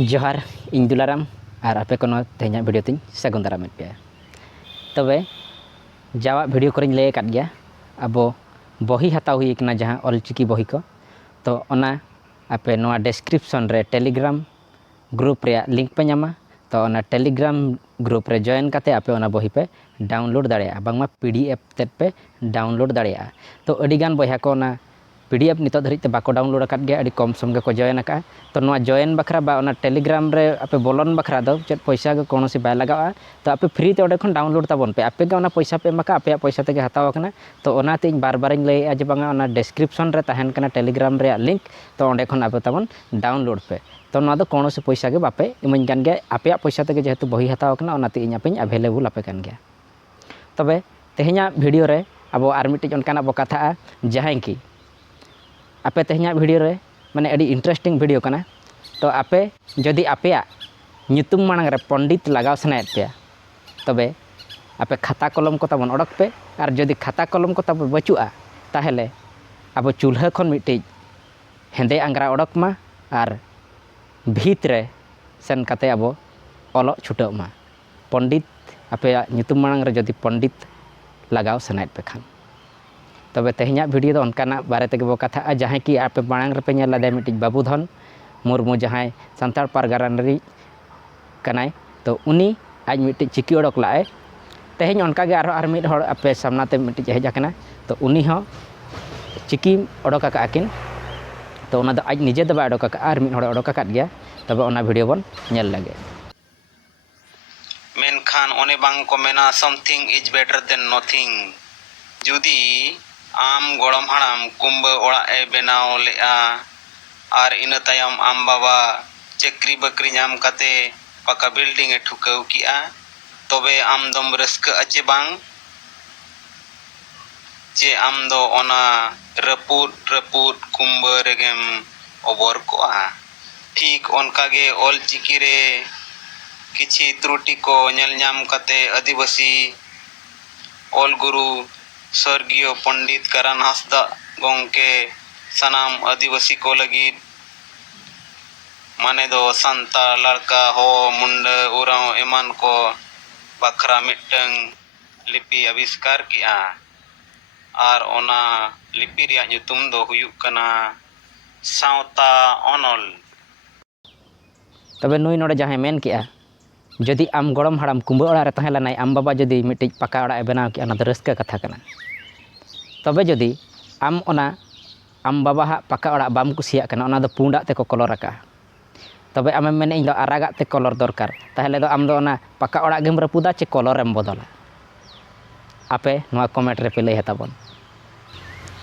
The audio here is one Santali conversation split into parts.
जोहार इन दुलाराम और आपे को तेहना वीडियो तीन सगुन दाराम पे तबे जावा वीडियो को लय कर गया अब बही हताव हुई कना जहाँ ऑलचिकी बही को तो ओना आपे नोआ डिस्क्रिप्शन रे टेलीग्राम ग्रुप रे लिंक पे नामा तो ओना टेलीग्राम ग्रुप रे जॉइन करते आपे ओना बही पे डाउनलोड दाड़िया बांगमा पीडीएफ तेद पे डाउनलोड दाड़िया तो अडिगान बहा को ओना पीडीएफ नित धरिते बाको डाउनलोड अकाद गया अडी कम सम को जॉइन अका तो नोआ जॉइन बखरा बा ओना टेलीग्राम रे आपे बोलन बखरा दो चेत पैसा को कोनोसी बाय लगावा तो आपे फ्री ते ओडे खन डाउनलोड ताबन पे आपे ओना पैसा पे मका आपे पैसा ते हताव कना तो ओनाते इन बार बार लय आज बांगा ओना डिस्क्रिप्शन रे तहन कना टेलीग्राम रे लिंक तो ओंडे खन आपे ताबन डाउनलोड पे तो नोआ दो कोनोसी पैसा के बापे इमन कान गया आपे पैसा ते जेहेतु बही हताव कना ओनाते इन आपे अवेलेबल आपे कान गया तबे तेहना वीडियो रे अब आर मिटे ओनकाना बो कथा जहां की आपे तेहना वीडियो रे माने अड़ी इंटरेस्टिंग वीडियो कना तो आपे जदि आपे नितुम मांग रे पंडित लगाव सनायत पे तबे आपे खाता कलम को ताबन ओडक पे और जदि खाता कलम को ताबन बचुआ ताहले अब चूल्हा खन मिटे हेंदे आंगरा ओडक मा और भीत रे सेन कते अब ओलो छुटो मा पंडित आपे नितुम मांग रे जदि पंडित लगाव सनायत पे खान तबे तेहना वीडियो दो उनकाना बारे तेगे बो कथा जहाँ कि आपे मांग रे पे नेल लादे मिटे बाबूधन मुर्मू जहाँ सान्ताड़ पारगाना कनाय तो उनी आज मिटे चिकी ओडक लाए तेहन उनकागे आर मिट हर आपे सामनाते मिटे हेज आकना तो उनी हो चिकी ओडक आकिन तो ओना दो आज निजे दो बा ओडक आर मिट हर ओडक आकाद गया तबे ओना वीडियो बन नेल लगे मेनखान ओने बांग को मेना something is better than nothing जुदी आम गोड़म हाड़ाम कुंभ ओड़ा ए बनाव लेआ और इन तायम आम बाबा चक्री बकरी नाम कते पका बिल्डिंग ए ठुकाव किया तबे आम दम रस्क अचे बांग जे आम दो ओना रपूट रपूट कुंभ रेगेम ओबर कोआ ठीक उनकागे ऑल चिकी रे किछि त्रुटि को नेल नाम कते आदिवासी ऑल गुरु स्वर्गीय पंडित करण हंसदा गोंके सनाम आदिवासी को लगी माने दो संता लड़का हो मुंड उराव एमान को बखरा मिटंग लिपि आविष्कार किया और ओना लिपि रिया ᱧᱩᱛᱩᱢ दो हुयुक कना सावता ओनल तबे नुई नोडे जहाँ मेन किया जदि आम गड़म हाड़ाम कुंभ ओड़ा रे तहें लनाय आम बाबा जदि मिटे पका ओड़ा बनाव किया ना रस्का कथा कना तबे जदि आम ओना आम बाबा हा पका ओड़ा बाम कुसिया कना ओना दो पुंडा ते को कलर आका तबे आमे मेने इन दो आरागा ते कलर दरकार ताहले दो आम दो ओना पका ओड़ा गेम रपुदा चे कलर एम बदला आपे नोआ कमेंट रे पे लय हताबन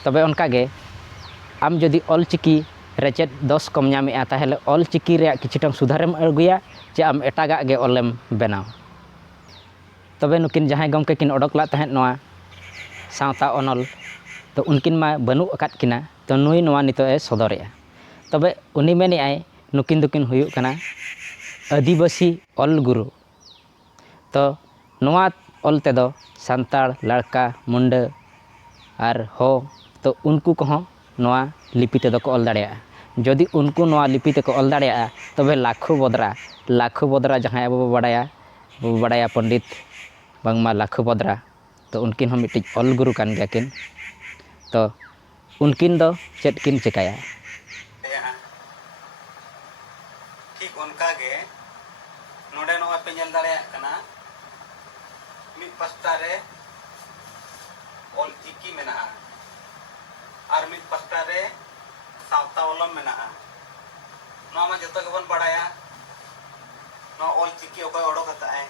तबे उनकागे आम जदि ऑलचिकी रेचेद 10 कम नामेआ ताहले ऑलचिकी रे किछिटम सुधारेम अगुया जे आम एटागा गे ऑलेम बनाव तबे नुकिन जहां गमके किन ओडकला तहन नोआ सावता ओनल तो उनकिन मा बनु अकाद किना तो नुई नोआ नितो ए सदरेया तबे उनी मेने आय नुकिन दुकिन हुयुक कना आदिवासी ऑल गुरु तो नोआ ऑल तेदो सान्ताड़ लड़का मुंडा और हो तो उनको कहो नोआ लिपि तेदो को ऑल दाड़िया जदि उनको नोआ लिपि ते को ऑल दाड़िया तबे लाखो बदरा जहां अब बड़ाया पंडित बांगमा लाखो बदरा तो उनकिन हम मिट्टी ऑल गुरु कान गया किन तो उनकिन दो चेत किन चिकाया ठीक उनका गे नोडे नोआ पे नेल दाड़िया कना मिट पास्ता रे ऑल चिकी मेना और मिट पास्ता रे सावता ओलम मेना नोआ मा जतो के बन बड़ाया नोआ ऑल चिकी ओको ओडोक आता है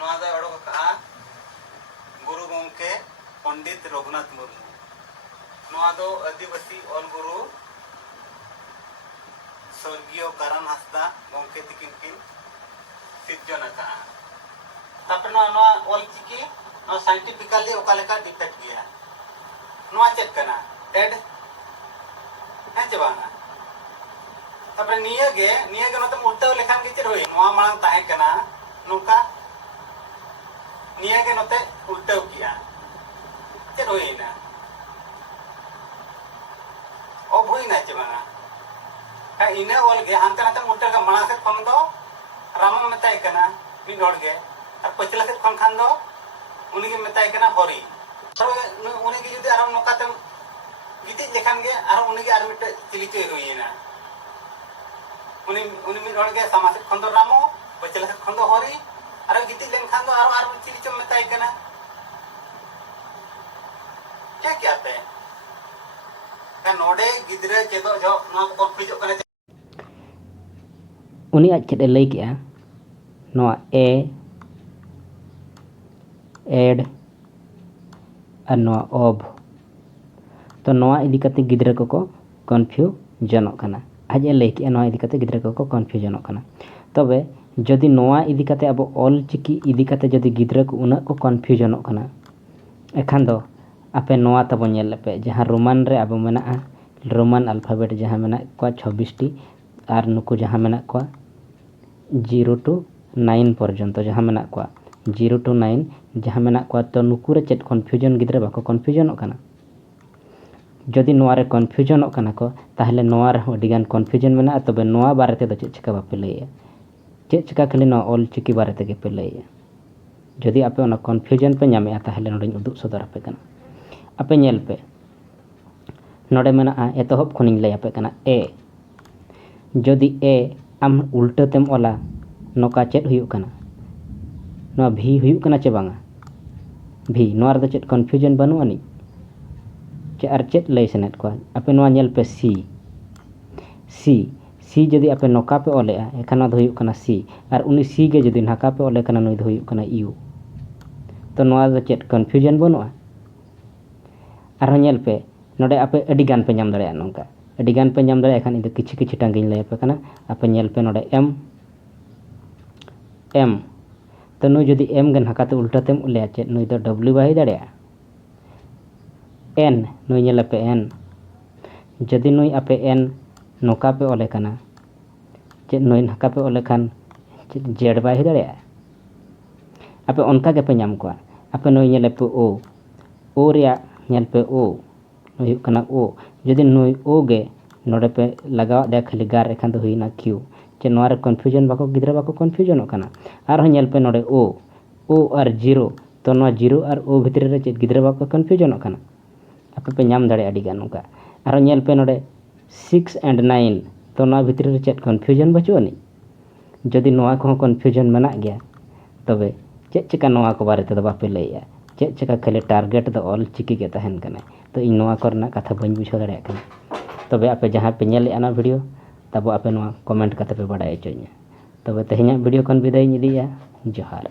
नोआ दो ओडोक का गुरु गोंके पंडित रघुनाथ मुर्मू नोआ दो आदिवासी ऑल गुरु स्वर्गीय करण हंसदा गोंके तिकिन किन सिर्जन का तापर नोआ ऑल चिकी नोआ साइंटिफिकली ओका लेका डिफेक्ट गया नोआ चेक कना टेड है जबाना तापर निया गे नोते उल्टा लेखान के चेर होई नोआ मांग ताहे कना नुका निया गे नोते उल्टा किया चेर होई ना ओ भुई ना जबाना इन ऑल के हानते नाते उल्टा का माड़ा से खन दो राम मेताय कना मिड हड़ के और पछला से खन खान दो उनी के मेताय कना हरि तो उनी के जुदी आराम नोकाते गिति लेखान के और उनी के आर मिट चिली चे हुईना उनी उनी मिड हड़ के समाज खन दो रामो पछला से खन दो हरि और गिति लेन खान दो और चिली चे मेताय कना क्या कहते हैं का नोडे गिदरे चेदो जो ना कॉन्फ्लिक्ट कने उनी आज चेद लई के नोआ ए एड और नोआ ऑब तो नोआ इदी कते गिदरे को कन्फ्यूजनों कना आज लई के नोआ इदी कते गिदरे को कन्फ्यूजनों कना तबे जदि नोआ इदी कते अब ऑल चिकी इदी कते जदि गिदरे को उना को कन्फ्यूजनों कना एखान दो आपे नोआ तब नेल पे जहाँ रोमान रे अब मेना रोमान अल्फाबेट जहाँ मेना को 26 टी और नुकु जहाँ मेना को 0 to 9 पर्यंत जहाँ मेना को 0 to 9 जहाँ मेना को तो नुकु रे चेत कन्फ्यूजन गिद्रे बाको कन्फ्यूजन कना जदि नोआ रे कन्फ्यूजन कना को ताहले नोआ रे अडिगान कन्फ्यूजन मेना तबे नोआ बारे ते चेत चिका बापे लैया चेत चिका खाली नोआ ऑल चिकी बारे ते पे लैया जदि आपे ओना कन्फ्यूजन पे नामे ताहले नोडे उदुग सदर आपे कना आपे नेल पे नोडे मेना एतहब खनिन लay आपे कना ए जदि ए आम उल्टा तेम ओला नोका चेत हुयुक कना नो भी हुयुक कना चे बांगा भी नोआ रे चेत कन्फ्यूजन बनु अनि चे आर चेत लay सनेत को आपे नोआ नेल पे सी सी सी जदि आपे नोका पे ओले एखान दो हुयुक कना सी और उनी सी गे जदि नाका पे ओले कना नुई दो हुयुक कना यू तो नोआ रे चेत कन्फ्यूजन बनुआ और नेल पे नोडे आपे अडिगान पे नाम दड़े नोंका अडिगान पे नाम दड़े खान इदो किछि किछि टांगिन लay पे कना आपे नेल पे नोडे एम एम तो नु जदि एम गन हकाते उल्टा तेम उले चे नुई दो डब्ल्यू बाही दड़े एन नुई नेल पे एन जदि नुई आपे एन नोका पे ओले कना चे नुई हका पे ओले खान जेड बाही दड़े आपे उनका के पे नाम को आपे नुई नेल पे ओ रिया नेल पे ओ हुयुक कना ओ जदि नुई ओ गे नोडे पे लगाव दे खाली गार एखान दो हुइना क्यू चे नोआ रे कन्फ्यूजन बाको गिद्रा बाको कन्फ्यूजन कना आर नेल पे नोडे ओ और 0 तो नोआ 0 और ओ भितर रे चे गिद्रा बाको कन्फ्यूजन कना आपे पे नाम दड़े अडी गान नोका आर नेल पे नोडे 6 and 9 तो नोआ भितर रे चे कन्फ्यूजन बचो अनि जदि नोआ को कन्फ्यूजन मेना गया तबे चे चिका नोआ को बारे ते बापे लैया चे चिका खाली टारगेट दो ऑल चिकी के तहन कना तो इन नोआ करना कथा बन बुझो दड़े कना तबे आपे जहाँ पे नेल आना वीडियो तब आपे नोआ कमेंट करते पे बड़ाय चोइया तबे तेहኛ वीडियो कन विदाय इदिया जोहार।